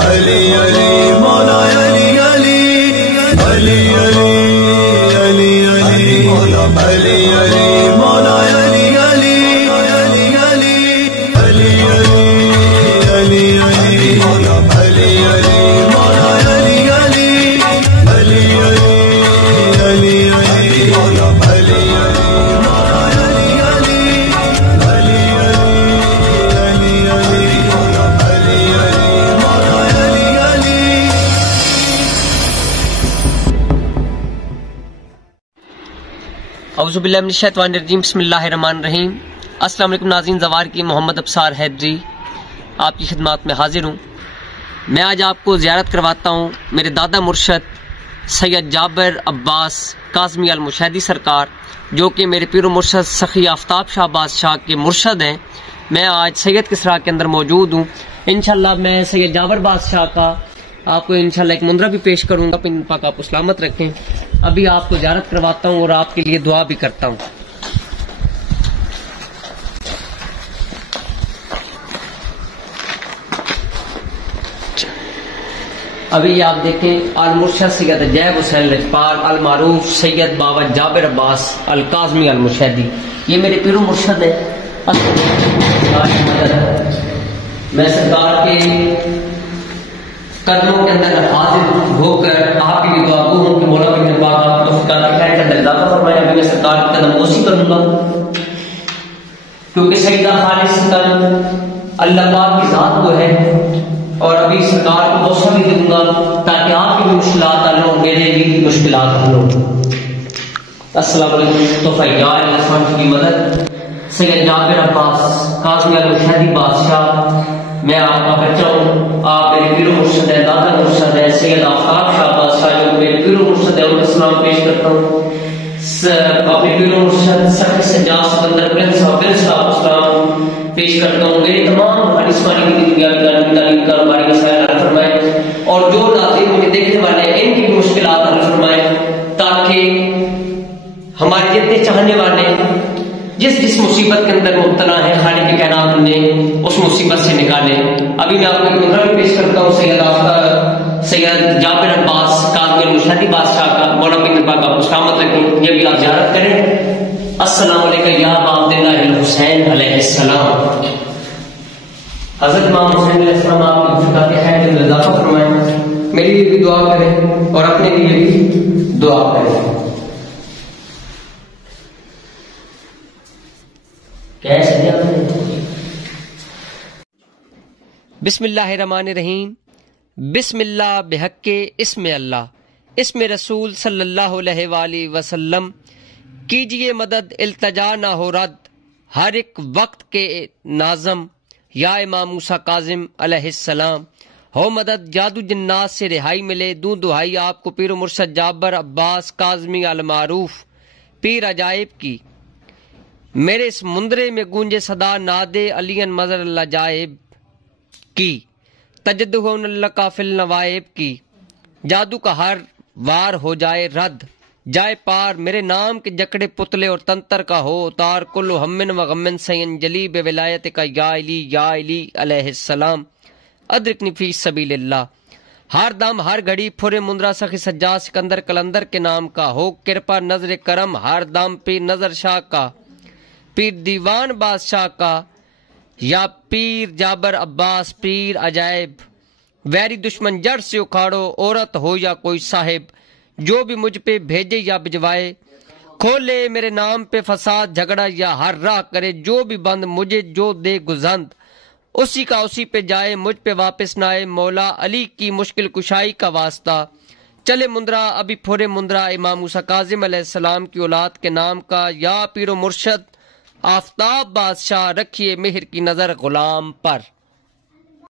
علی علی مولا علی علی علی علی علی علی مولا علی علی مولا علی علی علی علی علی علی علی مولا علی علی مولا علی علی علی علی علی مولا علی علی مولا علی علی علی علی علی مولا علی علی مولا علی علی. اعوذ باللہ من الشیطان الرجیم، بسم اللہ الرحمن الرحیم۔ السلام علیکم ناظرین، زوار کی محمد ابصار حیدری آپ کی خدمات میں حاضر ہوں۔ میں آج آپ کو زیارت کرواتا ہوں میرے دادا مرشد سید جابر عباس کاظمی المشہدی سرکار، جو کہ میرے پیر و مرشد سخی آفتاب شاہ بادشاہ کے مرشد ہیں۔ میں آج سید کسرا کے اندر موجود ہوں۔ انشاءاللہ میں سید جابر بادشاہ کا آپ کو انشاءاللہ ایک منظرہ بھی پیش کروں گا۔ پن پاک آپ کو سلامت رکھیں۔ ابھی آپ کو زیارت کرواتا ہوں اور آپ کے لیے دعا بھی کرتا ہوں۔ ابھی آپ دیکھیں المرشد سید عجیب حسین لجپال المعروف سید بابا جابر عباس الکاظمی المشہدی، یہ میرے پیر و مرشد ہے۔ میں سرکار کے قدموں کے اندر حاضر ہو کر آپ کی بھی دعا ہوں کہ مولا کی پاک آپ کو سرکار کے خیر کا اضافہ فرمائے۔ ابھی میں سرکار کے قدم بوسی کروں گا، کیونکہ سیدہ خالص قدم اللہ پاک کی ذات کو ہے، اور ابھی سرکار کو بوسہ بھی دوں گا تاکہ آپ کی بھی مشکلات حل ہوں، میرے بھی مشکلات حل ہوں۔ السلام علیکم۔ تو فیاض اسمان کی مدد سید جابر عباس کاظمی المشہدی بادشاہ، میں آپ کا بچہ ہوں، آپ میرے پیر و مرشد ہے، دادا مرشد ہے سید آفتاب شاہ بادشاہ، جو میرے پیر و مرشد ہے، ان کا سلام پیش کرتا ہوں۔ اپنے پیر و مرشد سخی سجاد سکندر پرنس صاحب کو سلام پیش کرتا ہوں۔ میرے تمام حدیث پانی کی دنیا کی تعلیم کاروباری مسائل حل فرمائے، اور جو ناظرین مجھے دیکھنے والے ہیں ان کی بھی مشکلات حل فرمائے، تاکہ ہمارے جتنے چاہنے والے جس مصیبت کے اندر مبتلا ہے خالق کائنات نے اس مصیبت سے نکالے۔ ابھی میں آپ کو ایک منظرہ بھی پیش کرتا ہوں سید جابر عباس کاظمی المشہدی بادشاہ کا، مولا کی پاک آپ کو سلامت رکھیں۔ یہ بھی آپ زیارت کریں۔ السلام علیکم یا باب اللہ الحسین علیہ السلام۔ حضرت امام حسین علیہ السلام آپ کی فقہ کے خیر میں اضافہ فرمائیں، میری لیے بھی دعا کریں اور اپنے لیے بھی دعا کریں۔ بسم اللہ الرحمن الرحیم۔ بسم اللہ بحق اسم اللہ، اسم رسول صلی اللہ علیہ وآلہ وسلم، کیجئے مدد التجا نہ ہو رد، ہر ایک وقت کے ناظم یا امام موسیٰ کاظم علیہ السلام، ہو مدد جادو جنات سے رہائی ملے، دوں دہائی آپ کو پیر و مرشد جابر عباس کاظمی المعروف پیر عجائب کی، میرے اس مندرے میں گونجے صدا نادے علی مظہر العجائب کی، تجدہ اللہ کا فی النوائب کی، جادو کا ہر وار ہو جائے رد، جائے پار میرے نام کے جکڑے پتلے اور تنتر کا ہو اتار، کل ہمن و غمن سینجلی بے ولایت کا یا علی علیہ السلام، ادرکنی فی سبیل اللہ، ہر دم ہر گھڑی پھرے مندرا سخی سجاد سکندر کلندر کے نام کا، ہو کرپا نظر کرم ہر دم پیر نظر شاہ کا، پیر دیوان بادشاہ کا، یا پیر جابر عباس پیر عجائب، ویری دشمن جڑ سے اکھاڑو، عورت ہو یا کوئی صاحب، جو بھی مجھ پہ بھیجے یا بھجوائے، کھولے میرے نام پہ فساد جھگڑا یا ہر راہ کرے، جو بھی بند مجھے جو دے گزند، اسی کا اسی پہ جائے مجھ پہ واپس نہ آئے، مولا علی کی مشکل کشائی کا واسطہ، چلے مندرا ابھی پھورے مندرا امام موسیٰ کاظم علیہ السلام کی اولاد کے نام کا، یا پیر و مرشد آفتاب بادشاہ رکھیے مہر کی نظر غلام پر۔